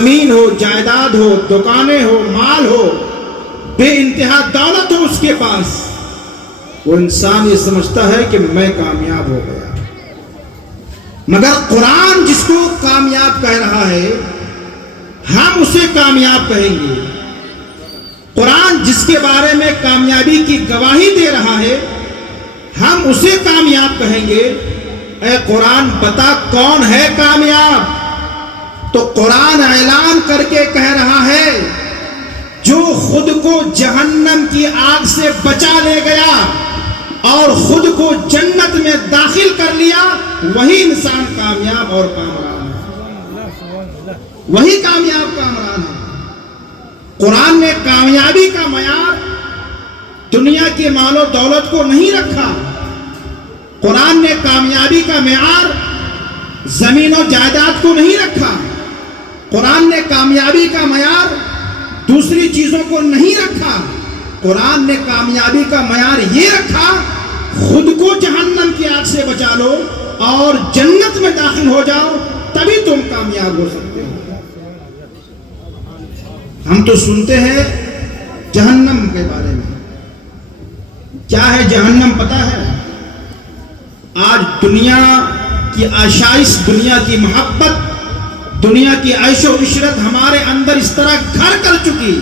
زمین ہو، جائیداد ہو، دکانیں ہو، مال ہو، بے انتہا دولت ہو اس کے پاس، وہ انسان یہ سمجھتا ہے کہ میں کامیاب ہو گیا. مگر قرآن جس کو کامیاب کہہ رہا ہے ہم اسے کامیاب کہیں گے. قرآن جس کے بارے میں کامیابی کی گواہی دے رہا ہے ہم اسے کامیاب کہیں گے. اے قرآن بتا کون ہے کامیاب؟ تو قرآن اعلان کر کے کہہ رہا ہے جو خود کو جہنم کی آگ سے بچا لے گیا اور خود کو جنت میں داخل کر لیا وہی انسان کامیاب اور کامران ہے. وہی کامیاب کامران ہے. قرآن نے کامیابی کا معیار دنیا کے مال و دولت کو نہیں رکھا. قرآن نے کامیابی کا معیار زمین و جائیداد کو نہیں رکھا. قرآن نے کامیابی کا معیار دوسری چیزوں کو نہیں رکھا. قرآن نے کامیابی کا معیار یہ رکھا خود کو جہنم کی آگ سے بچا لو اور جنت میں داخل ہو جاؤ تبھی تم کامیاب ہو سکتے ہو. ہم تو سنتے ہیں جہنم کے بارے میں. کیا ہے جہنم پتہ ہے؟ آج دنیا کی آشائش، دنیا کی محبت، دنیا کی عیش و عشرت ہمارے اندر اس طرح گھر کر چکی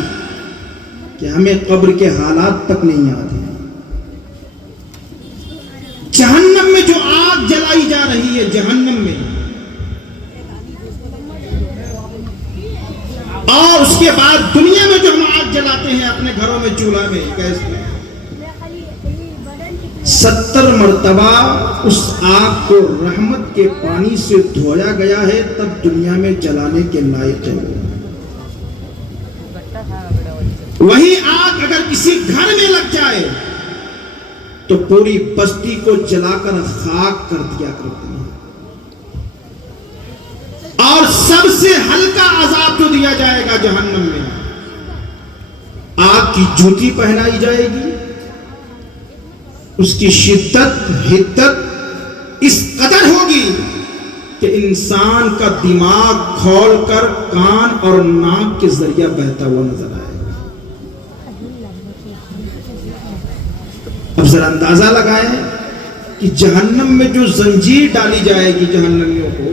کہ ہمیں قبر کے حالات تک نہیں یاد ہیں. جہنم میں جو آگ جلائی جا رہی ہے، جہنم میں، اور اس کے بعد دنیا میں جو ہم آگ جلاتے ہیں اپنے گھروں میں، چولہا میں، گیس میں، 70 مرتبہ اس آگ کو رحمت کے پانی سے دھویا گیا ہے تب دنیا میں جلانے کے لائق ہے. وہی آگ اگر کسی گھر میں لگ جائے تو پوری بستی کو جلا کر خاک کر دیا کرتی ہے. اور سب سے ہلکا عذاب جو دیا جائے گا جہنم میں، آگ کی جوتی پہنائی جائے گی. اس کی شدت، حدت اس قدر ہوگی کہ انسان کا دماغ کھول کر کان اور ناک کے ذریعہ بہتا ہوا نظر آئے گا. اب ذرا اندازہ لگائیں کہ جہنم میں جو زنجیر ڈالی جائے گی جہنمیوں کو،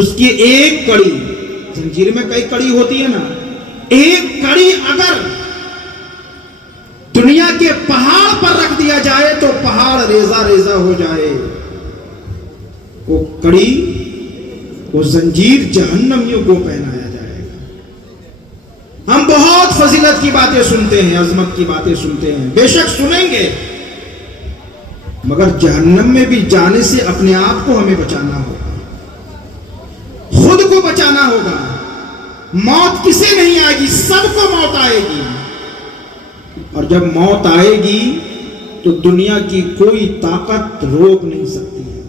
اس کی ایک کڑی، زنجیر میں کئی کڑی ہوتی ہے نا، ایک کڑی اگر دنیا کے پہاڑ پر رکھ دیا جائے تو پہاڑ ریزہ ریزہ ہو جائے. وہ کڑی، وہ زنجیر جہنمیوں کو پہنایا جائے گا. ہم بہت فضیلت کی باتیں سنتے ہیں، عظمت کی باتیں سنتے ہیں، بے شک سنیں گے، مگر جہنم میں بھی جانے سے اپنے آپ کو ہمیں بچانا ہوگا، خود کو بچانا ہوگا. موت کسے نہیں آئے گی، سب کو موت آئے گی. اور جب موت آئے گی تو دنیا کی کوئی طاقت روک نہیں سکتی ہے.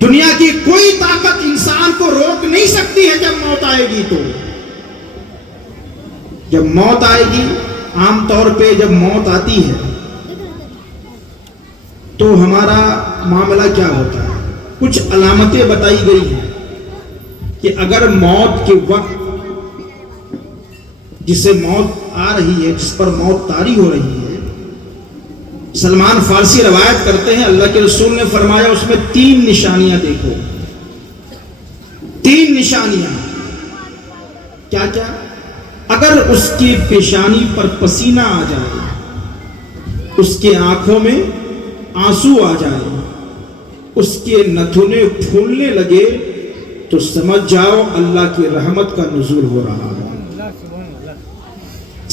دنیا کی کوئی طاقت انسان کو روک نہیں سکتی ہے. جب موت آئے گی تو جب موت آئے گی، عام طور پہ جب موت آتی ہے تو ہمارا معاملہ کیا ہوتا ہے؟ کچھ علامتیں بتائی گئی ہیں کہ اگر موت کے وقت جسے موت آ رہی ہے، جس پر موت طاری ہو رہی ہے، سلمان فارسی روایت کرتے ہیں اللہ کے رسول نے فرمایا اس میں 3 نشانیاں دیکھو. 3 نشانیاں. کیا کیا؟ اگر اس کی پیشانی پر پسینہ آ جائے، اس کے آنکھوں میں آنسو آ جائے، اس کے نتھنے پھولنے لگے تو سمجھ جاؤ اللہ کی رحمت کا نزول ہو رہا ہے.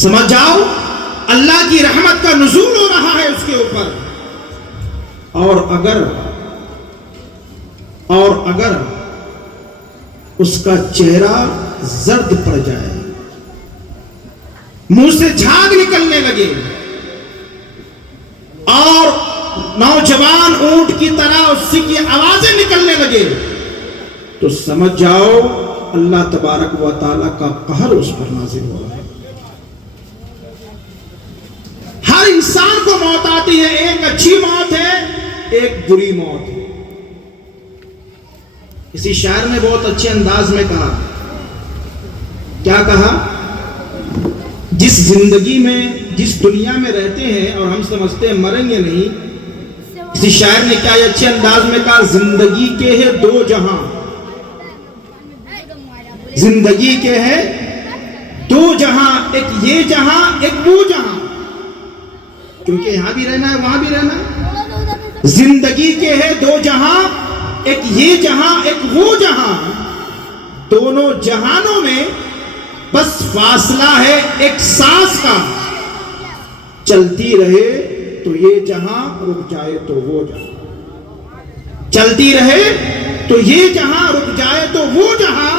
سمجھ جاؤ اللہ کی رحمت کا نزول ہو رہا ہے اس کے اوپر. اور اگر اس کا چہرہ زرد پڑ جائے، منہ سے جھاگ نکلنے لگے اور نوجوان اونٹ کی طرح اس کی آوازیں نکلنے لگے تو سمجھ جاؤ اللہ تبارک و تعالی کا قہر اس پر نازل ہو رہا ہے. ہر انسان کو موت آتی ہے، ایک اچھی موت ہے، ایک بری موت ہے. کسی شاعر نے بہت اچھے انداز میں کہا، کیا کہا؟ جس زندگی میں، جس دنیا میں رہتے ہیں اور ہم سمجھتے ہیں مریں گے نہیں، کسی شاعر نے کیا اچھے انداز میں کہا، زندگی کے ہے دو جہاں، زندگی کے ہے دو جہاں، ایک یہ جہاں ایک وہ جہاں، کیونکہ یہاں بھی رہنا ہے وہاں بھی رہنا ہے۔ زندگی کے ہے دو جہاں، ایک یہ جہاں ایک وہ جہاں، دونوں جہانوں میں بس فاصلہ ہے ایک سانس کا، چلتی رہے تو یہ جہاں، رک جائے تو وہ جہاں، چلتی رہے تو یہ جہاں، رک جائے تو وہ جہاں،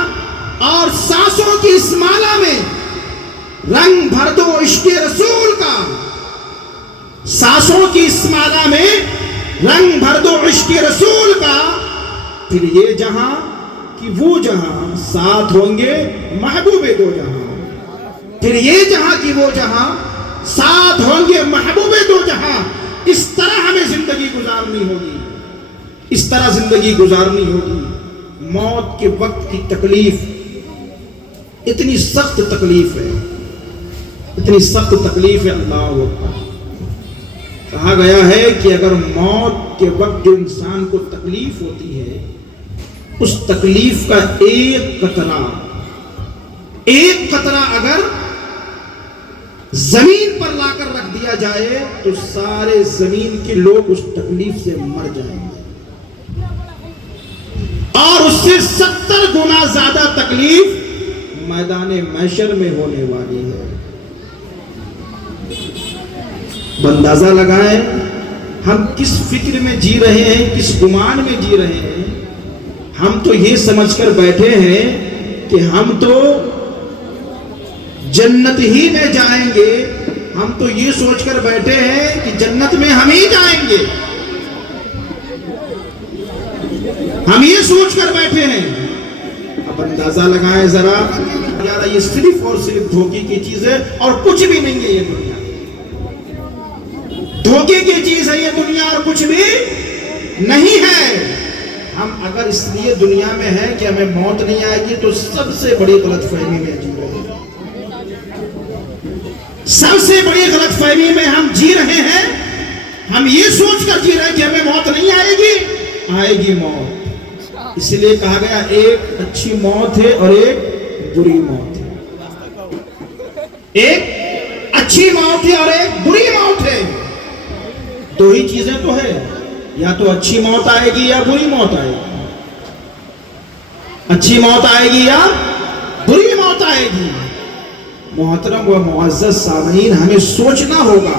اور سانسوں کی اس مالا میں رنگ بھر دو عشق رسول کا، سانسوں کی اس مالا میں رنگ بھر دو عشق رسول کا، پھر یہ جہاں کہ وہ جہاں ساتھ ہوں گے محبوب دو جہاں، پھر یہ جہاں کہ وہ جہاں ساتھ ہوں گے محبوب دو جہاں۔ اس طرح ہمیں زندگی گزارنی ہوگی، اس طرح زندگی گزارنی ہوگی۔ موت کے وقت کی تکلیف اتنی سخت تکلیف ہے، اتنی سخت تکلیف ہے، اللہ اکبر۔ کہا گیا ہے کہ اگر موت کے وقت جو انسان کو تکلیف ہوتی ہے، اس تکلیف کا ایک قطرہ اگر زمین پر لا کر رکھ دیا جائے تو سارے زمین کے لوگ اس تکلیف سے مر جائیں گے، اور اس سے 70 گنا زیادہ تکلیف میدان محشر میں ہونے والی ہے۔ اندازہ لگائیں ہم کس فکر میں جی رہے ہیں، کس گمان میں جی رہے ہیں۔ ہم تو یہ سمجھ کر بیٹھے ہیں کہ ہم تو جنت ہی میں جائیں گے، ہم تو یہ سوچ کر بیٹھے ہیں کہ جنت میں ہم ہی جائیں گے، ہم یہ سوچ کر بیٹھے ہیں۔ اب اندازہ لگائیں ذرا، یار یہ صرف اور صرف دھوکے کی چیز ہے اور کچھ بھی نہیں ہے یہ دنیا، دھوکے کی چیز ہے یہ دنیا اور کچھ بھی نہیں ہے۔ ہم اگر اس لیے دنیا میں ہیں کہ ہمیں موت نہیں آئے گی تو سب سے بڑی غلط فہمی میں جی رہے ہیں، سب سے بڑی غلط فہمی میں ہم جی رہے ہیں۔ ہم یہ سوچ کر جی رہے ہیں کہ ہمیں موت نہیں آئے گی، آئے گی موت۔ اس لیے کہا گیا ایک اچھی موت ہے اور ایک بری موت ہے، ایک اچھی موت ہے اور ایک بری موت ہے۔ دو ہی چیزیں تو ہے، یا تو اچھی موت آئے گی یا بری موت آئے گی، اچھی موت آئے گی یا بری موت آئے گی۔ محترم و معزز سامعین، ہمیں سوچنا ہوگا،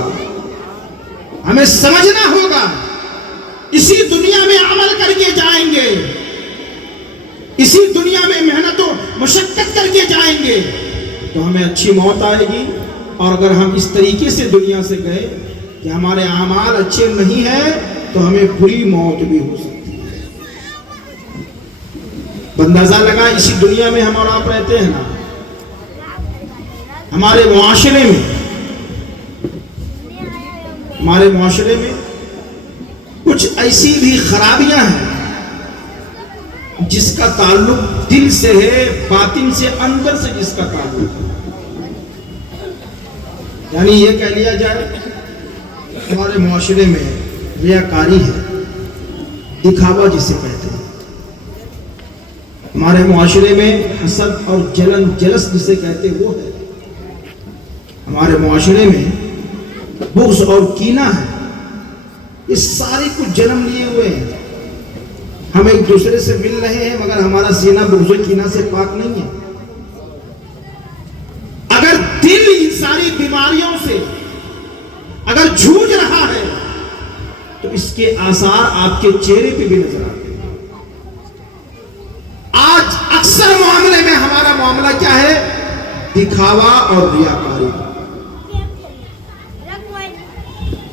ہمیں سمجھنا ہوگا، اسی دنیا میں عمل کر کے جائیں گے، اسی دنیا میں محنت و مشقت کر کے جائیں گے تو ہمیں اچھی موت آئے گی، اور اگر ہم اس طریقے سے دنیا سے گئے کہ ہمارے اعمال اچھے نہیں ہیں تو ہمیں بری موت بھی ہو سکتی ہے۔ اندازہ لگا اسی دنیا میں ہم اور آپ رہتے ہیں نا، ہمارے معاشرے میں کچھ ایسی بھی خرابیاں ہیں جس کا تعلق دل سے ہے، باطن سے، اندر سے جس کا تعلق ہے۔ یعنی یہ کہہ لیا جائے ہمارے معاشرے میں ریاکاری ہے، دکھاوا جسے کہتے ہیں۔ ہمارے معاشرے میں حسد اور جلس جسے کہتے ہیں وہ ہے۔ ہمارے معاشرے میں بغض اور کینہ ہے، یہ سارے کچھ جنم لیے ہوئے ہیں۔ ہم ایک دوسرے سے مل رہے ہیں مگر ہمارا سینہ بغض و کینہ سے پاک نہیں ہے۔ اگر دل ان ساری بیماریوں سے اگر جھوج رہا ہے تو اس کے آثار آپ کے چہرے پہ بھی نظر آتے ہیں۔ آج اکثر معاملے میں ہمارا معاملہ کیا ہے؟ دکھاوا اور ریاکاری،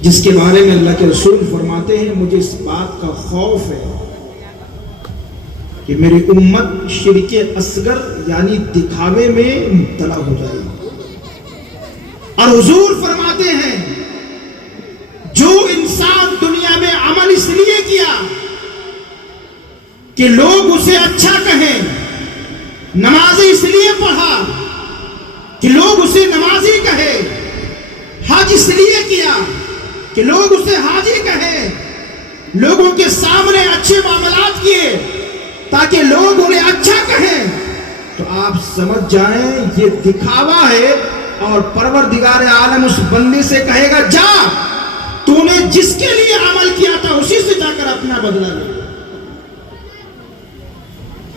جس کے بارے میں اللہ کے رسول فرماتے ہیں مجھے اس بات کا خوف ہے کہ میری امت شرک اصغر یعنی دکھاوے میں مبتلا ہو جائے گی۔ اور حضور فرماتے ہیں جو انسان دنیا میں عمل اس لیے کیا کہ لوگ اسے اچھا کہیں. نمازی اس لیے پڑھا کہ لوگ اسے نمازی کہے. حج اس لیے کیا کہ لوگ اسے حاجی کہیں. لوگوں کے سامنے اچھے معاملات کیے تاکہ لوگ انہیں اچھا کہیں. تو آپ سمجھ جائیں یہ دکھاوا ہے. اور پروردگار عالم اس بندے سے کہے گا جا تو نے جس کے لیے عمل کیا تھا اسی سے جا کر اپنا بدلہ لے.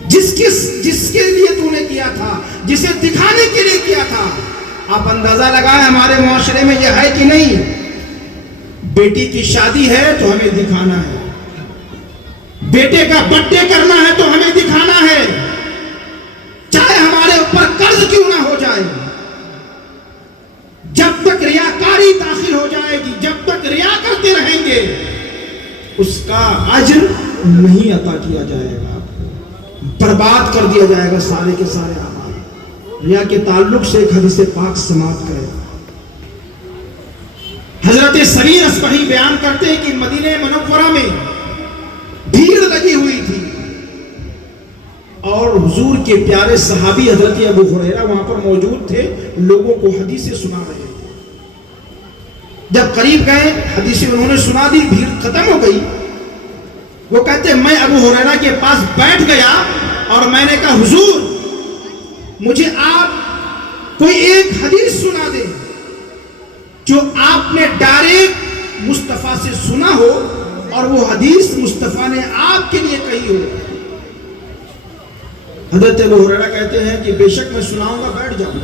جس کے لیے تو نے کیا تھا, جسے دکھانے کے لیے کیا تھا. آپ اندازہ لگائیں ہمارے معاشرے میں یہ ہے کہ نہیں. بیٹی کی شادی ہے تو ہمیں دکھانا ہے, بیٹے کا برتھ ڈے کرنا ہے تو ہمیں دکھانا ہے, چاہے ہمارے اوپر قرض کیوں نہ ہو جائے. جب تک ریاکاری داخل ہو جائے گی, جب تک ریا کرتے رہیں گے, اس کا اجر نہیں عطا کیا جائے گا, برباد کر دیا جائے گا سارے کے سارے اعمال. ریا کے تعلق سے ایک حدیث پاک سماعت کریں. حضرت سمیر اصبہی بیان کرتے ہیں کہ مدینہ منورہ میں بھیڑ لگی ہوئی تھی اور حضور کے پیارے صحابی حضرت ابو ہریرہ وہاں پر موجود تھے, لوگوں کو حدیثیں سنا رہے تھے. جب قریب گئے حدیثیں انہوں نے سنا دی, بھیڑ ختم ہو گئی. وہ کہتے ہیں میں ابو ہریرہ کے پاس بیٹھ گیا اور میں نے کہا حضور مجھے آپ کوئی ایک حدیث سنا دیں جو آپ نے ڈائریکٹ مصطفیٰ سے سنا ہو اور وہ حدیث مصطفیٰ نے آپ کے لیے کہی ہو. حضرت ابو ہریرہ کہتے ہیں کہ بے شک میں سناؤں گا, بیٹھ جاؤں.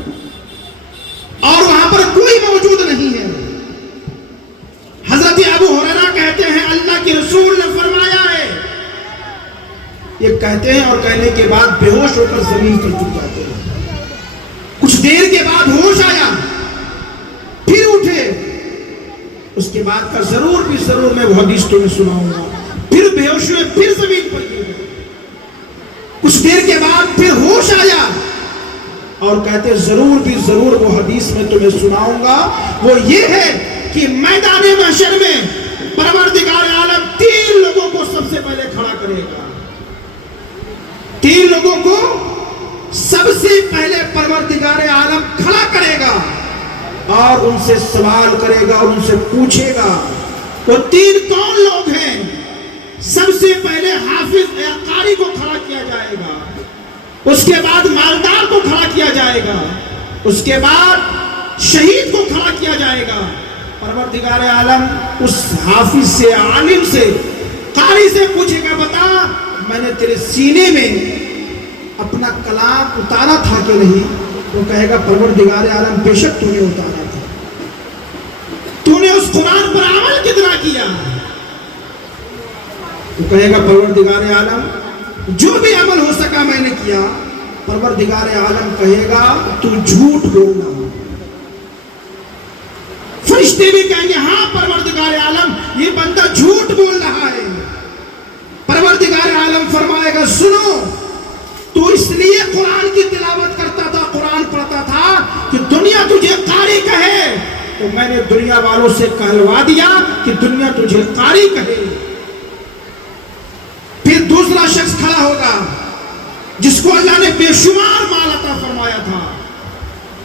اور وہاں پر کوئی موجود نہیں ہے. حضرت ابو ہریرہ کہتے ہیں اللہ کے رسول نے فرمایا ہے. یہ کہتے ہیں اور کہنے کے بعد بے ہوش ہو کر زمین پر گر جاتے ہیں. کچھ دیر کے بعد ہوش آیا, پھر اٹھے. اس کے بعد کا ضرور بھی ضرور میں وہ حدیث تمہیں سناؤں گا. پھر بے ہوش ہوئے, پھر زمین پر گر گئے. کچھ دیر کے بعد پھر ہوش آیا اور کہتے ضرور بھی ضرور وہ حدیث میں تمہیں سناؤں گا. وہ یہ ہے کہ میدان محشر میں پروردگار عالم 3 لوگوں کو سب سے پہلے کھڑا کرے گا. 3 لوگوں کو سب سے پہلے پروردگار عالم کھڑا کرے گا اور ان سے سوال کرے گا اور ان سے پوچھے گا. وہ 3 کون لوگ ہیں؟ سب سے پہلے حافظ یا قاری کو کھڑا کیا جائے گا, اس کے بعد مالدار کو کھڑا کیا جائے گا, اس کے بعد شہید کو کھڑا کیا جائے گا. پروردگار عالم اس حافظ سے, عالم سے, قاری سے پوچھے گا بتا میں نے تیرے سینے میں اپنا کلام اتارا تھا کہ نہیں؟ وہ کہے گا پروردگار عالم بے شک تو نے اتارا تھا. تو نے اس قرآن پر عمل کتنا کیا؟ وہ کہے گا پروردگار عالم جو بھی عمل ہو سکا میں نے کیا. پروردگار عالم کہے گا تو جھوٹ بول رہا. فرشتے بھی کہیں گے ہاں پروردگار عالم یہ بندہ جھوٹ بول رہا ہے. پروردگار عالم فرمائے گا سنو تو اس لیے قرآن کی تلاوت کرتا تھا, قرآن پڑھتا تھا کہ دنیا تجھے قاری کہے, تو میں نے دنیا والوں سے کہلوا دیا کہ دنیا تجھے قاری کہے. پھر دوسرا شخص کھڑا ہوگا جس کو اللہ نے بے شمار مال عطا فرمایا تھا.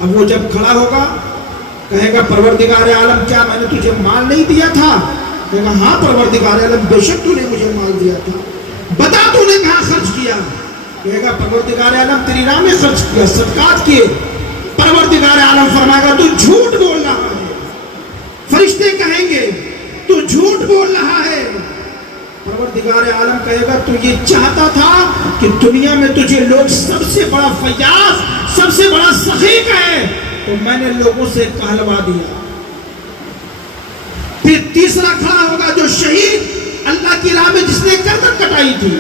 اب وہ جب کھڑا ہوگا کہے گا پروردگار عالم کیا میں نے تجھے مال نہیں دیا تھا؟ کہے گا ہاں پروردگار عالم بے شک تو نے مجھے مال دیا تھا, بتا تو نے کہاں خرچ کیا؟ کہے گا پروردگار عالم تیری راہ میں خرچ کیا, صدقات کیے. پروردگار عالم فرمائے گا تو جھوٹ بول رہا ہے. فرشتے کہیں گے تو جھوٹ بول رہا ہے. پروردگار عالم کہے گا تو یہ چاہتا تھا کہ دنیا میں تجھے لوگ سب سے بڑا فیاض, سب سے بڑا سخی کہے, تو میں نے لوگوں سے کہلوا دیا. پھر تیسرا کھڑا ہوگا جو شہید اللہ کی راہ میں جس نے گردن کٹائی تھی.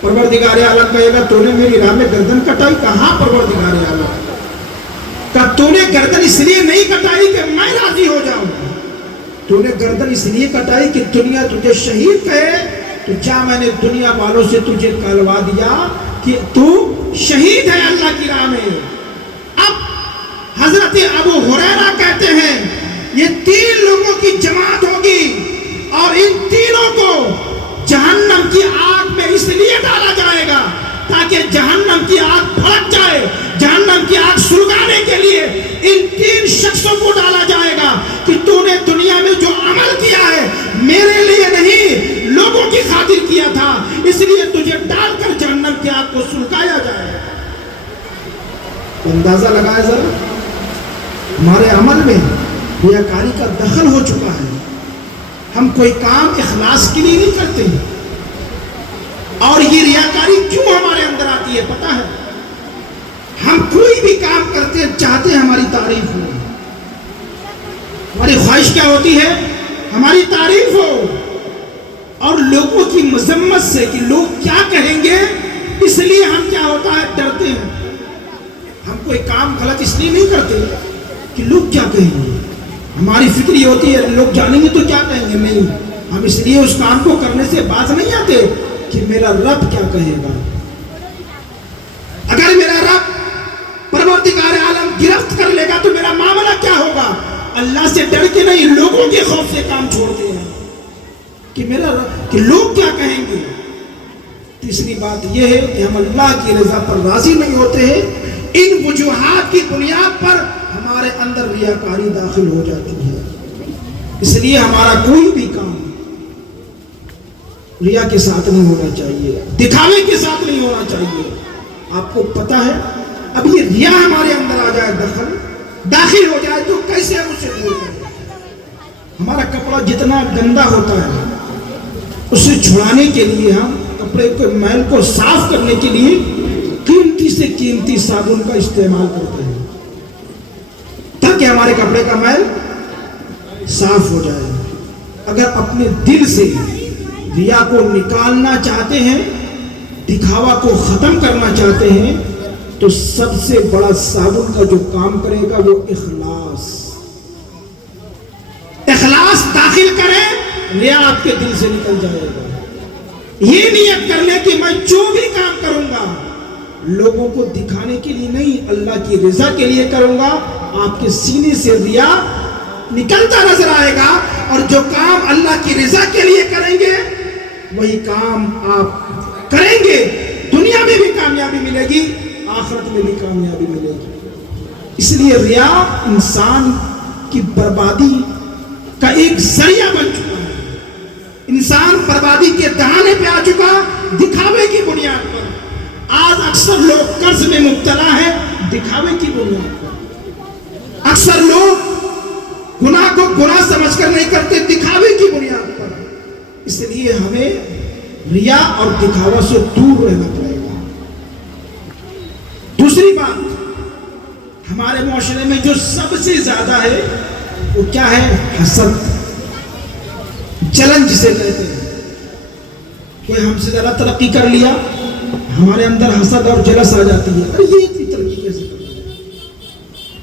پروردگار عالم کہے گا تو نے میری راہ میں گردن کٹائی؟ کہاں پروردگار عالم, کہ تو نے گردن اس لیے نہیں کٹائی کہ میں راضی ہو جاؤں, تو نے گردن اس لیے کٹائی کہ دنیا تجھے شہید کہے, تو کیا میں نے دنیا والوں سے تجھے کہلوا دیا کہ تو شہید ہے اللہ کی راہ میں. اب حضرت ابو ہریرہ کہتے ہیں یہ 3 لوگوں کی جماعت ہوگی اور ان تینوں کو جہنم کی آگ میں اس لیے ڈالا تاکہ جہنم کی آگ بھڑک جائے. جہنم کی آگ سلگانے کے لیے ان 3 شخصوں کو ڈالا جائے گا کہ تو نے دنیا میں جو عمل کیا ہے میرے لیے نہیں لوگوں کی خاطر کیا تھا, اس لیے تجھے ڈال کر جہنم کی آگ کو سلگایا جائے گا. اندازہ لگائے ذرا, ہمارے عمل میں ریاکاری کا دخل ہو چکا ہے. ہم کوئی کام اخلاص کے لیے نہیں کرتے, اور یہ ریاکاری کیوں ہمارے اندر آتی ہے پتہ ہے؟ ہم کوئی بھی کام کرتے چاہتے ہیں ہماری تعریف ہو. ہماری خواہش کیا ہوتی ہے؟ ہماری تعریف ہو, اور لوگوں کی مذمت سے کہ لوگ کیا کہیں گے, اس لیے ہم کیا ہوتا ہے ڈرتے ہیں. ہم کوئی کام غلط اس لیے نہیں کرتے کہ لوگ کیا کہیں گے. ہماری فکر یہ ہوتی ہے لوگ جانیں گے تو کیا کہیں گے. نہیں, ہم اس لیے اس کام کو کرنے سے باز نہیں آتے کہ میرا رب کیا کہے گا. اگر میرا رب پروردگار عالم گرفت کر لے گا تو میرا معاملہ کیا ہوگا. اللہ سے ڈر کے نہیں, لوگوں کے خوف سے کام چھوڑتے ہیں کہ میرا رب کہ لوگ کیا کہیں گے. تیسری بات یہ ہے کہ ہم اللہ کی رضا پر راضی نہیں ہوتے ہیں. ان وجوہات کی بنیاد پر ہمارے اندر ریاکاری داخل ہو جاتی ہے. اس لیے ہمارا کوئی بھی کام ریا کے ساتھ نہیں ہونا چاہیے, دکھاوے کے ساتھ نہیں ہونا چاہیے. آپ کو پتا ہے اب یہ ریا ہمارے اندر آ جائے, داخل ہو جائے تو کیسے ہم اسے دور کریں. ہمارا کپڑا جتنا گندا ہوتا ہے اسے چھڑانے کے لیے ہم کپڑے کے میل کو صاف کرنے کے لیے قیمتی سے قیمتی صابن کا استعمال کرتے ہیں تاکہ ہمارے کپڑے کا میل صاف ہو جائے. اگر اپنے دل سے ریا کو نکالنا چاہتے ہیں, دکھاوا کو ختم کرنا چاہتے ہیں, تو سب سے بڑا صابن کا جو کام کرے گا وہ اخلاص داخل کریں, ریا آپ کے دل سے نکل جائے گا. یہ نیت کر لیں کہ میں جو بھی کام کروں گا لوگوں کو دکھانے کے لیے نہیں, اللہ کی رضا کے لیے کروں گا. آپ کے سینے سے ریا نکلتا نظر آئے گا, اور جو کام اللہ کی رضا کے لیے کریں گے وہی کام آپ کریں گے. دنیا میں بھی کامیابی ملے گی, آخرت میں بھی کامیابی ملے گی. اس لیے ریا انسان کی بربادی کا ایک ذریعہ بن چکا ہے. انسان بربادی کے دہانے پہ آ چکا دکھاوے کی بنیاد پر. آج اکثر لوگ قرض میں مبتلا ہیں دکھاوے کی بنیاد پر. اکثر لوگ گناہ کو گناہ سمجھ کر نہیں کرتے دکھاوے کی بنیاد پر. اس لیے ہمیں ریا اور دکھاوا سے دور رہنا پڑے گا. دوسری بات, ہمارے معاشرے میں جو سب سے زیادہ ہے وہ کیا ہے؟ حسد, جلن جسے کہتے ہیں. کوئی ہم سے زیادہ ترقی کر لیا, ہمارے اندر حسد اور جلس آ جاتی ہے. ارے یہ اتنی ترقی کیسے کر لیا؟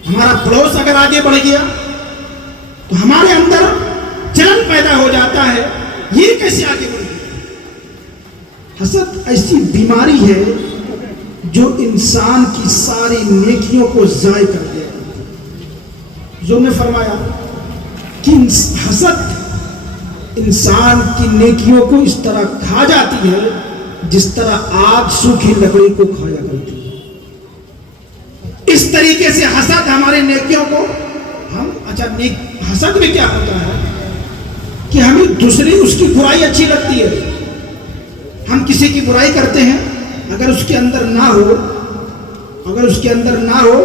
ہمارا پڑوس اگر آگے بڑھ گیا تو ہمارے اندر جلن پیدا ہو جاتا ہے, یہ کیسے آگے بڑھ گیا. حسد ایسی بیماری ہے جو انسان کی ساری نیکیوں کو ضائع کر دے. جو نے فرمایا کہ حسد انسان کی نیکیوں کو اس طرح کھا جاتی ہے جس طرح آگ سوکھی لکڑی کو کھایا کرتی ہے. اس طریقے سے حسد ہمارے نیکیوں کو حسد میں کیا ہوتا ہے کہ ہمیں دوسری اس کی برائی اچھی لگتی ہے. ہم کسی کی برائی کرتے ہیں, اگر اس کے اندر نہ ہو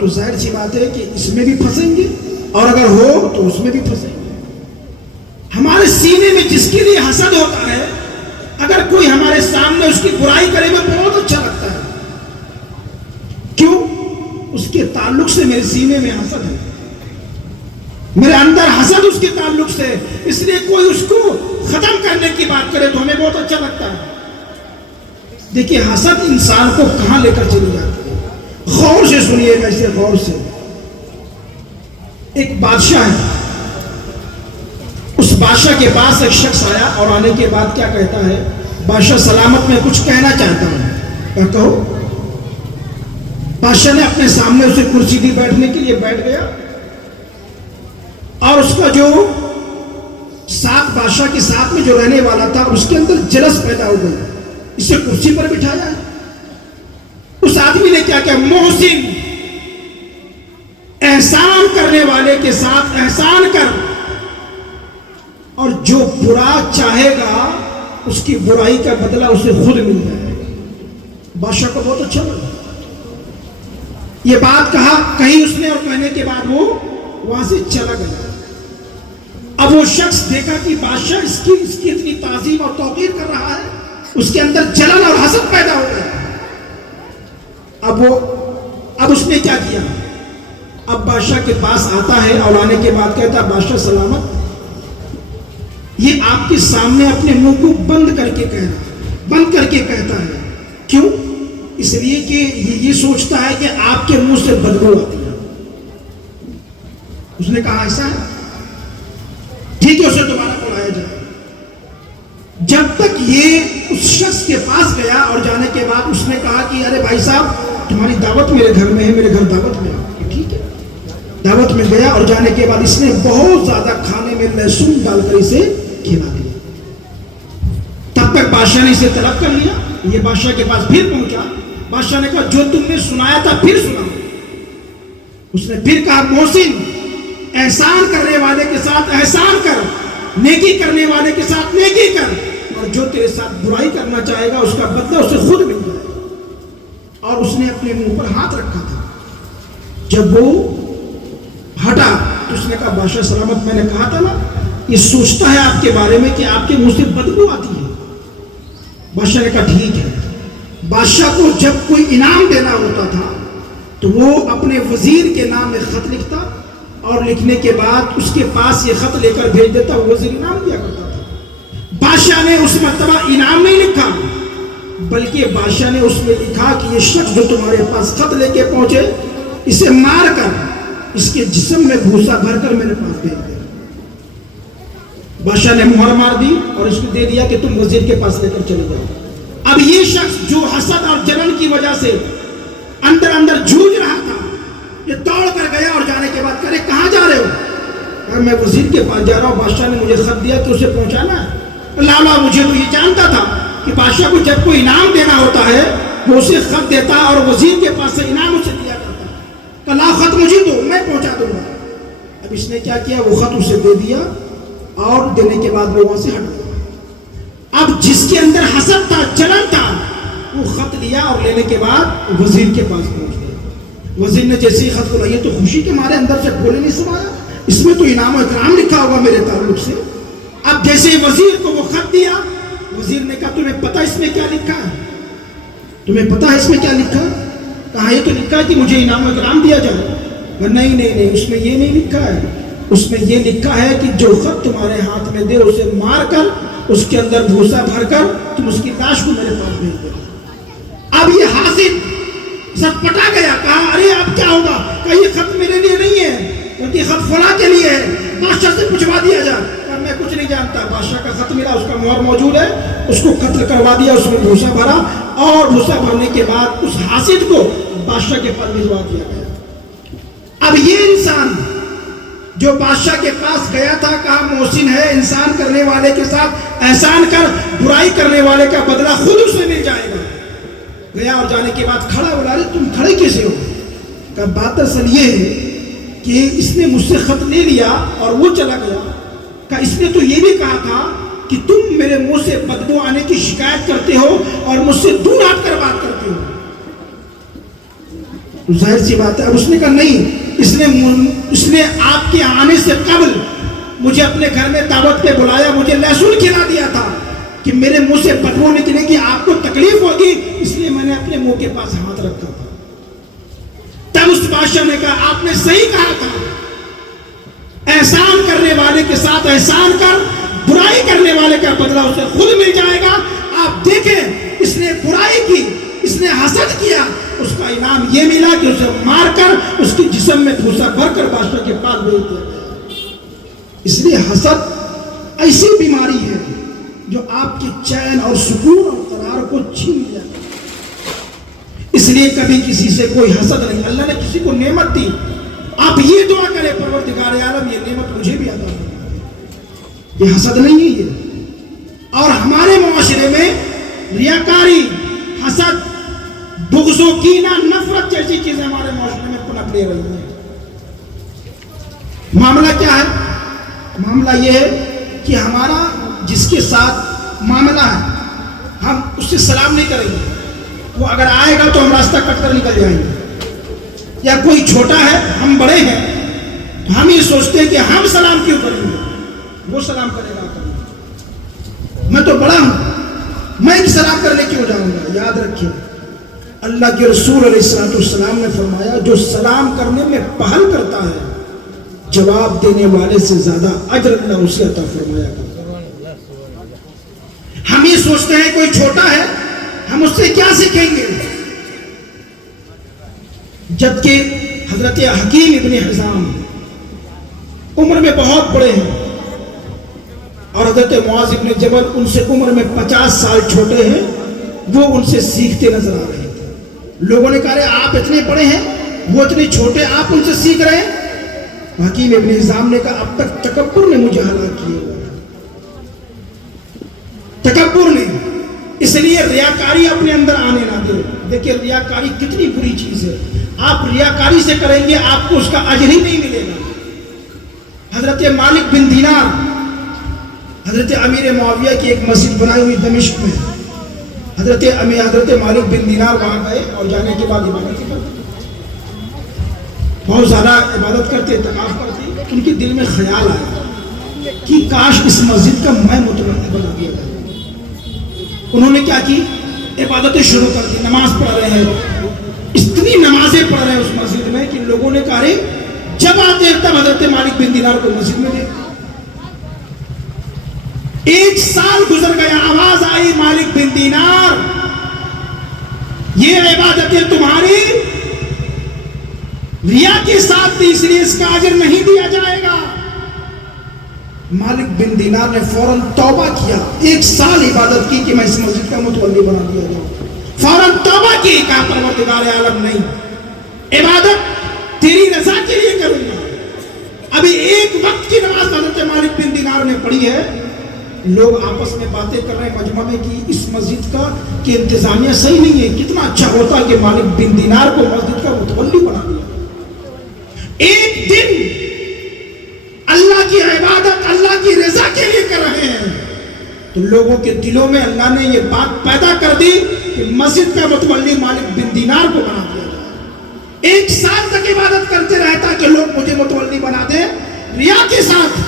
تو ظاہر سی بات ہے کہ اس میں بھی پھنسیں گے, اور اگر ہو تو اس میں بھی پھنسیں گے. ہمارے سینے میں جس کے لیے حسد ہوتا ہے, اگر کوئی ہمارے سامنے اس کی برائی کرے وہ بہت اچھا لگتا ہے. کیوں؟ اس کے تعلق سے میرے سینے میں حسد ہے, میرے اندر حسد اس کے تعلق سے, اس لیے کوئی اس کو ختم کرنے کی بات کرے تو ہمیں بہت اچھا لگتا ہے. دیکھیے حسد انسان کو کہاں لے کر چلی جاتی ہے. غور سے سنیے گا, اسے غور سے. ایک بادشاہ ہے, اس بادشاہ کے پاس ایک شخص آیا, اور آنے کے بعد کیا کہتا ہے, بادشاہ سلامت میں کچھ کہنا چاہتا ہوں. کہو. بادشاہ نے اپنے سامنے اسے کرسی دی, بیٹھنے کے لیے بیٹھ گیا, اور اس کا جو ساتھ بادشاہ کے ساتھ میں جو رہنے والا تھا اس کے اندر جلس پیدا ہو گئی. اسے کرسی پر بٹھایا, آدمی نے کیا کیا؟ محسن، احسان کرنے والے کے ساتھ احسان کر، اور جو برا چاہے گا اس کی برائی کا بدلہ اسے خود مل جائے گا۔ بادشاہ کو بہت اچھا لگا یہ بات کہی اس نے، اور کہنے کے بعد وہ وہاں سے چلا گیا۔ اب وہ شخص دیکھا کہ بادشاہ اس کی اتنی تعظیم اور توقیر کر رہا ہے، اس کے اندر جلن اور حسد پیدا ہو گیا۔ اب اس نے کیا کیا؟ اب بادشاہ کے پاس آتا ہے اور آنے کے بعد کہتا ہے بادشاہ سلامت، یہ آپ کے سامنے اپنے منہ کو بند کر کے کہتا ہے۔ کیوں؟ اس لیے کہ یہ سوچتا ہے کہ آپ کے منہ سے بدبو آتی ہے۔ اس نے کہا ایسا ہے، ٹھیک ہے، اسے دوبارہ بلایا جائے۔ جب تک یہ اس شخص کے پاس گیا اور جانے کے بعد اس نے کہا کہ ارے بھائی صاحب تمہاری دعوت میرے گھر میں ہے، میرے گھر دعوت میں آؤ۔ ٹھیک ہے، دعوت میں گیا اور جانے کے بعد اس نے بہت زیادہ کھانے میں لہسن ڈال کر اسے کھلا دیا۔ تب تک بادشاہ نے اسے طلب کر لیا، یہ بادشاہ کے پاس پھر پہنچا۔ بادشاہ نے کہا جو تم نے سنایا تھا پھر سنا۔ اس نے پھر کہا محسن، احسان کرنے والے کے ساتھ احسان کر، نیکی کرنے والے کے ساتھ نیکی کر، اور جو تیرے ساتھ برائی کرنا چاہے گا اس کا بدلہ اسے خود مل جائے گا۔ اور اس نے اپنے منہ پر ہاتھ رکھا تھا۔ جب وہ ہٹا تو اس نے کہا بادشاہ سلامت، میں نے کہا تھا نا یہ سوچتا ہے آپ کے بارے میں کہ آپ کے منہ سے بدبو آتی ہے۔ بادشاہ نے کہا ٹھیک ہے۔ بادشاہ کو جب کوئی انعام دینا ہوتا تھا تو وہ اپنے وزیر کے نام میں خط لکھتا، اور لکھنے کے بعد اس کے پاس یہ خط لے کر بھیج دیتا، وہ وزیر انعام دیا کرتا تھا۔ بادشاہ نے اس مرتبہ انعام نہیں لکھا، بلکہ بادشاہ نے اس میں لکھا کہ یہ شخص جو تمہارے پاس خط لے کے پہنچے اسے مار کر اس کے جسم میں بھوسا بھر کر میرے پاس بھیج دے۔ بادشاہ نے مہر مار دی اور اس کو دے دیا کہ تم وزیر کے پاس لے کر چلے جاؤ۔ اب یہ شخص جو حسد اور جلن کی وجہ سے اندر جھوج رہا تھا، یہ دوڑ کر گیا اور جانے کے بعد کہے کہاں جا رہے ہو؟ کہا میں وزیر کے پاس جا رہا ہوں، بادشاہ نے مجھے خط دیا کہ اسے پہنچانا ہے۔ لالا مجھے تو یہ جانتا تھا کہ بادشاہ کو جب کوئی انعام دینا ہوتا ہے وہ اسے خط دیتا اور وزیر کے پاس سے انعام اسے دیا کرتا۔ کہا لا خط مجھے دو، میں پہنچا دوں گا۔ اب اس نے کیا کیا؟ وہ خط اسے دے دیا اور دینے کے بعد وہ وہاں سے ہٹ گیا۔ اب جس کے اندر حسد تھا، جلن تھا، وہ خط لیا اور لینے کے بعد وزیر کے پاس پہنچ گیا۔ وزیر نے جیسے ہی خط کو لیا تو خوشی کے مارے اندر سے بولے نہیں سمایا، اس میں تو انعام و اکرام لکھا ہوگا میرے تعلق سے۔ اب جیسے وزیر کو وہ خط دیا، وزیر نے کہا تمہیں پتہ اس میں کیا لکھا ہے؟ تمہیں پتہ ہے اس میں کیا لکھا ہے؟ کہا یہ تو لکھا ہے کہ مجھے انعام و اکرام دیا جائے۔ نہیں، اس میں یہ نہیں لکھا ہے، اس میں یہ لکھا ہے کہ جو خط تمہارے ہاتھ میں دے اسے مار کر اس کے اندر بھوسا بھر کر تم اس کی لاش کو میرے پاس بھیج دو۔ اب یہ حاسد سب پٹا گیا، کہا ارے اب کیا ہوگا؟ کہا یہ خط میرے لیے نہیں ہے بلکہ خط فلاں کے لیے ہے، بادشاہ سے پوچھوا دیا جائے۔ کہا میں کچھ نہیں جانتا، بادشاہ کا خط ملا، اس کا مہر موجود ہے، اس کو قتل کروا دیا، اس میں بھوسا بھرا، اور بھوسا بھرنے کے بعد اس حاسد کو بادشاہ کے پاس بھجوا دیا گیا۔ اب یہ انسان جو بادشاہ کے پاس گیا تھا، کہا محسن ہے، انسان کرنے والے کے ساتھ احسان کر، برائی کرنے والے کا بدلہ خود اسے مل جائے گا۔ گیا اور جانے کے بعد کھڑا، بولا رہے تم کھڑے کیسے ہو؟ کہا بات اصل یہ ہے کہ اس نے مجھ سے خط لے لیا اور وہ چلا گیا۔ کہا اس نے تو یہ بھی کہا تھا کہ تم میرے منہ سے بدبو آنے کی شکایت کرتے ہو اور مجھ سے دور ہٹ کر بات کرتے ہو۔ ظاہر سی بات ہے۔ اب اس نے کہا نہیں، اس نے آپ کے آنے سے قبل مجھے اپنے گھر میں دعوت پہ بلایا، مجھے لہسن کھلا دیا تھا کہ میرے منہ سے بدبو نکلے گی، آپ کو تکلیف ہوگی، اس لیے میں نے اپنے منہ کے پاس ہاتھ رکھا تھا۔ تب اس بادشاہ نے کہا آپ نے صحیح کہا تھا، احسان کرنے والے کے ساتھ احسان کر، برائی کرنے والے کا بدلہ اسے خود مل جائے گا۔ آپ دیکھیں اس نے برائی کی، اس نے حسد کیا، اس کا انعام یہ ملا کہ اسے مار کر اس کے جسم میں بھوسا بھر کر بادشاہ کے پاس بھیج دیا گیا۔ اس لیے حسد ایسی بیماری ہے جو آپ کے چین اور سکون اور قرار کو چھین لیا۔ اس لیے کبھی کسی سے کوئی حسد نہیں۔ اللہ نے کسی کو نعمت دی، آپ یہ دعا کریں پروردگار عالم یہ نعمت مجھے بھی عطا فرما۔ یہ حسد نہیں ہے یہ۔ اور ہمارے معاشرے میں ریاکاری، حسد، بغض و کینہ، نفرت جیسی چیزیں ہمارے معاشرے میں پنپ لے رہی ہیں۔ معاملہ کیا ہے؟ معاملہ یہ ہے کہ ہمارا جس کے ساتھ معاملہ ہے ہم اس سے سلام نہیں کریں گے، وہ اگر آئے گا تو ہم راستہ کٹ کر نکل جائیں گے۔ یا کوئی چھوٹا ہے، ہم بڑے ہیں، تو ہم یہ سوچتے ہیں کہ ہم سلام کیوں کریں گے، وہ سلام کرے گا تو میں تو بڑا ہوں، میں سلام کرنے کیوں جاؤں گا۔ یاد رکھیں، اللہ کے رسول علیہ السلام نے فرمایا جو سلام کرنے میں پہل کرتا ہے جواب دینے والے سے زیادہ اجر اللہ اسے عطا فرمایا کرتا۔ ہم یہ سوچتے ہیں کوئی چھوٹا ہے، ہم اس سے کیا سیکھیں گے، جبکہ حضرت حکیم ابن حزام عمر میں بہت بڑے ہیں اور حضرت معاذ ابن جبل ان سے عمر میں 50 سال چھوٹے ہیں، وہ ان سے سیکھتے نظر آ رہے تھے۔ لوگوں نے کہا آپ اتنے بڑے ہیں، وہ اتنے چھوٹے، آپ ان سے سیکھ رہے ہیں۔ حکیم ابن حزام نے کہا اب تک تکبر نے مجھے ہلاک کیا ہوا ہے، تکبر نے، اس لیے ریاکاری اپنے اندر آنے نہ دے۔ دیکھیں ریاکاری کتنی بری چیز ہے، آپ ریاکاری سے کریں گے آپ کو اس کا اجر ہی نہیں ملے گا۔ حضرت مالک بن دینار، حضرت امیر معاویہ کی ایک مسجد بنائی ہوئی دمشق میں، حضرت مالک بن دینار وہاں گئے اور جانے کے بعد عبادت کرتے، بہت زیادہ عبادت کرتے، اعتکاف کرتے۔ ان کے دل میں خیال آیا کہ کاش اس مسجد کا میں متولی بنا دیا جائے۔ انہوں نے کیا کی، عبادتیں شروع کر دی، نماز پڑھ رہے ہیں، اتنی نمازیں پڑھ رہے ہیں اس مسجد میں کہ لوگوں نے کہا جب آتے ہیں تب حضرت مالک بن دینار کو مسجد میں دیکھ۔ 1 سال گزر گیا، آواز آئی مالک بن دینار یہ عبادتیں تمہاری ریا کے ساتھ تھی، اس لیے اس کا اجر نہیں دیا جائے گا۔ مالک بن دینار نے فوراً توبہ کیا، 1 سال عبادت کی کہ میں اس مسجد کا متولی بنا دیا جاؤں، فوراً توبہ کی، کہا پروردگار عالم نہیں، عبادت تیری رضا کے لیے کروں گا۔ ابھی 1 وقت کی نماز حضرت مالک بن دینار نے پڑھی ہے، لوگ آپس میں باتیں کر رہے ہیں مجمع میں کہ اس مسجد کا کہ انتظامیہ صحیح نہیں ہے، کتنا اچھا ہوتا کہ مالک بن دینار کو مسجد کا متولی بنا دیا۔ ایک دن اللہ کی عبادت اللہ کی رضا کے لیے کر رہے ہیں تو لوگوں کے دلوں میں اللہ نے یہ بات پیدا کر دی کہ مسجد کا متولی مالک بن دینار کو بنا دیا جائے۔ 1 سال تک عبادت کرتے رہتا کہ لوگ مجھے متولی بنا دیں، ریا کے ساتھ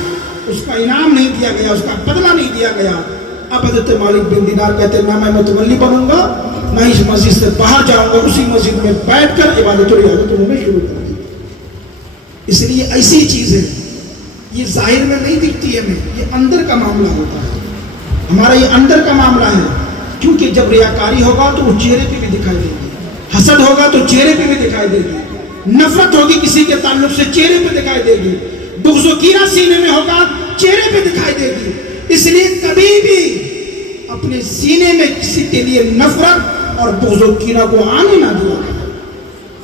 اس کا انعام نہیں دیا گیا، اس کا بدلہ نہیں دیا گیا۔ اب حضرت مالک بن دینار کہتے ہیں نہ میں متولی بنوں گا، نہ اس مسجد سے باہر جاؤں گا، اسی مسجد میں بیٹھ کر عبادت و ریاضت انہوں نے شروع کر دی۔ اس لیے ایسی چیزیں یہ ظاہر میں نہیں دکھتی ہے، ہمیں یہ اندر کا معاملہ ہوتا ہے، ہمارا یہ اندر کا معاملہ ہے۔ کیونکہ جب ریاکاری ہوگا تو وہ چہرے پہ بھی دکھائی دے گی، حسد ہوگا تو چہرے پہ بھی دکھائی دے گی، نفرت ہوگی کسی کے تعلق سے چہرے پہ دکھائی دے گی، بغض و کینہ سینے میں ہوگا چہرے پہ دکھائی دے گی۔ اس لیے کبھی بھی اپنے سینے میں کسی کے لیے نفرت اور بغض و کینہ کو آنے نہ دیا۔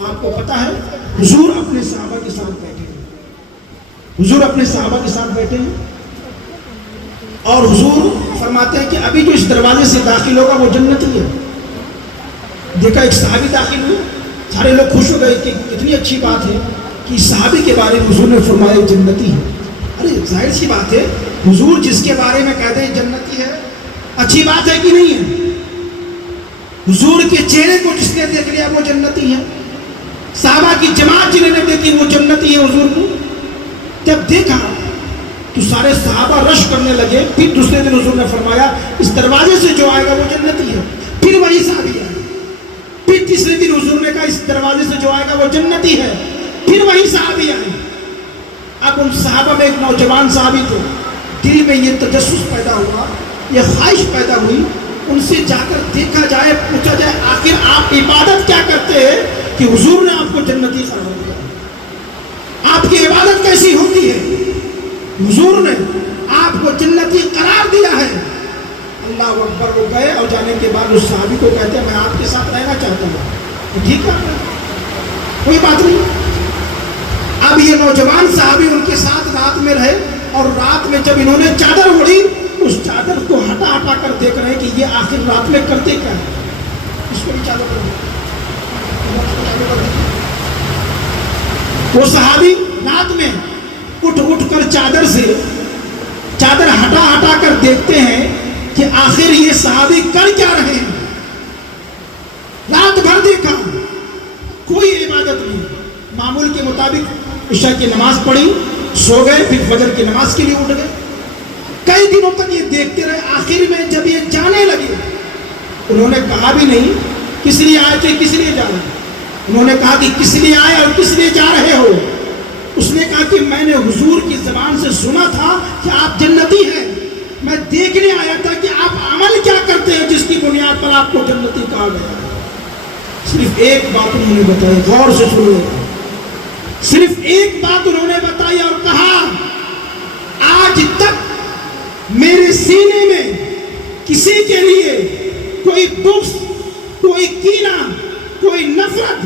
آپ کو پتا ہے حضور اپنے صحابہ کے ساتھ بیٹھے ہیں، حضور اپنے صحابہ کے ساتھ بیٹھے ہیں اور حضور فرماتے ہیں کہ ابھی جو اس دروازے سے داخل ہوگا وہ جنتی ہے۔ دیکھا ایک صحابی داخل ہوئے، سارے لوگ خوش ہو گئے کہ کتنی اچھی بات ہے کہ صحابی کے بارے میں حضور نے فرمایا جنتی ہے۔ ارے ظاہر سی بات ہے، حضور جس کے بارے میں کہتے ہیں جنتی ہے، اچھی بات ہے کہ نہیں ہے؟ حضور کے چہرے کو جس نے دیکھ لیا وہ جنتی ہے، صحابہ کی جماعت جنہوں نے دیکھی وہ جنتی ہے۔ حضور کو جب دیکھا تو سارے صحابہ رش کرنے لگے۔ پھر دوسرے دن حضور نے فرمایا اس دروازے سے جو آئے گا وہ جنتی ہے، پھر وہی صحابی آئے۔ پھر تیسرے دن حضور نے کہا اس دروازے سے جو آئے گا وہ جنتی ہے، پھر وہی صحابی آئے۔ اب ان صحابہ میں ایک نوجوان صحابی تھے، دل میں یہ تجسس پیدا ہوا، یہ خواہش پیدا ہوئی ان سے جا کر دیکھا جائے، پوچھا جائے آخر آپ عبادت کیا کرتے ہیں کہ حضور نے آپ کو جنتی قرار دیا، آپ کی عبادت کیسی ہوتی ہے؟ حضور نے آپ کو جنتی قرار دیا ہے۔ اللہ اکبر، وہ گئے اور جانے کے بعد اس صحابی کو کہتے ہیں میں آپ کے ساتھ رہنا چاہتا ہوں۔ ٹھیک ہے، کوئی بات نہیں۔ اب یہ نوجوان صحابی ان کے ساتھ رات میں رہے اور رات میں جب انہوں نے چادر اوڑھی اس چادر کو ہٹا ہٹا کر دیکھ رہے ہیں کہ یہ آخر رات میں کرتے کیا ہے، اس کو بھی چادر اوڑھی۔ وہ صحابی رات میں اٹھ کر چادر ہٹا کر دیکھتے ہیں کہ آخر یہ صحابی کر کیا رہے ہیں. رات بھر دیکھا کوئی عبادت نہیں، معمول کے مطابق عشاء کی نماز پڑھی، سو گئے، پھر فجر کی نماز کے لیے اٹھ گئے. کئی دنوں تک یہ دیکھتے رہے. آخر میں جب یہ جانے لگے، انہوں نے کہا بھی نہیں کس لیے آئے تھے، کس لیے جا رہے ہیں. انہوں نے کہا کہ کس لیے آئے اور کس لیے جا رہے ہو. اس نے کہا کہ میں نے حضور کی زبان سے سنا تھا کہ آپ جنتی ہیں، میں دیکھنے آیا تھا کہ آپ عمل کیا کرتے ہیں جس کی بنیاد پر آپ کو جنتی کہا گیا. صرف ایک بات انہوں نے بتائی، غور سے سنو. صرف ایک بات انہوں نے بتائی اور کہا آج تک میرے سینے میں کسی کے لیے کوئی بغض، کوئی کینہ، کوئی نفرت،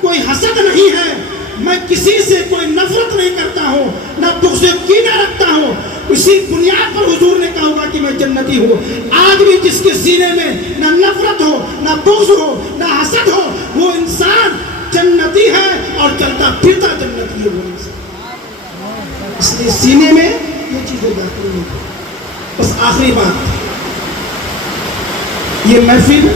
کوئی حسد نہیں ہے. میں کسی سے کوئی نفرت نہیں کرتا ہوں، نہ بغض و کینہ رکھتا ہوں. اسی بنیاد پر حضور نے کہا ہوگا کہ میں جنتی ہوں. آج بھی جس کے سینے میں نہ نفرت ہو، نہ بغض ہو، نہ حسد ہو، وہ انسان جنتی ہے اور چلتا پھرتا جنتی ہے وہ انسان. اس لیے سینے میں یہ چیزیں داخل نہیں. بس آخری بات، یہ محفل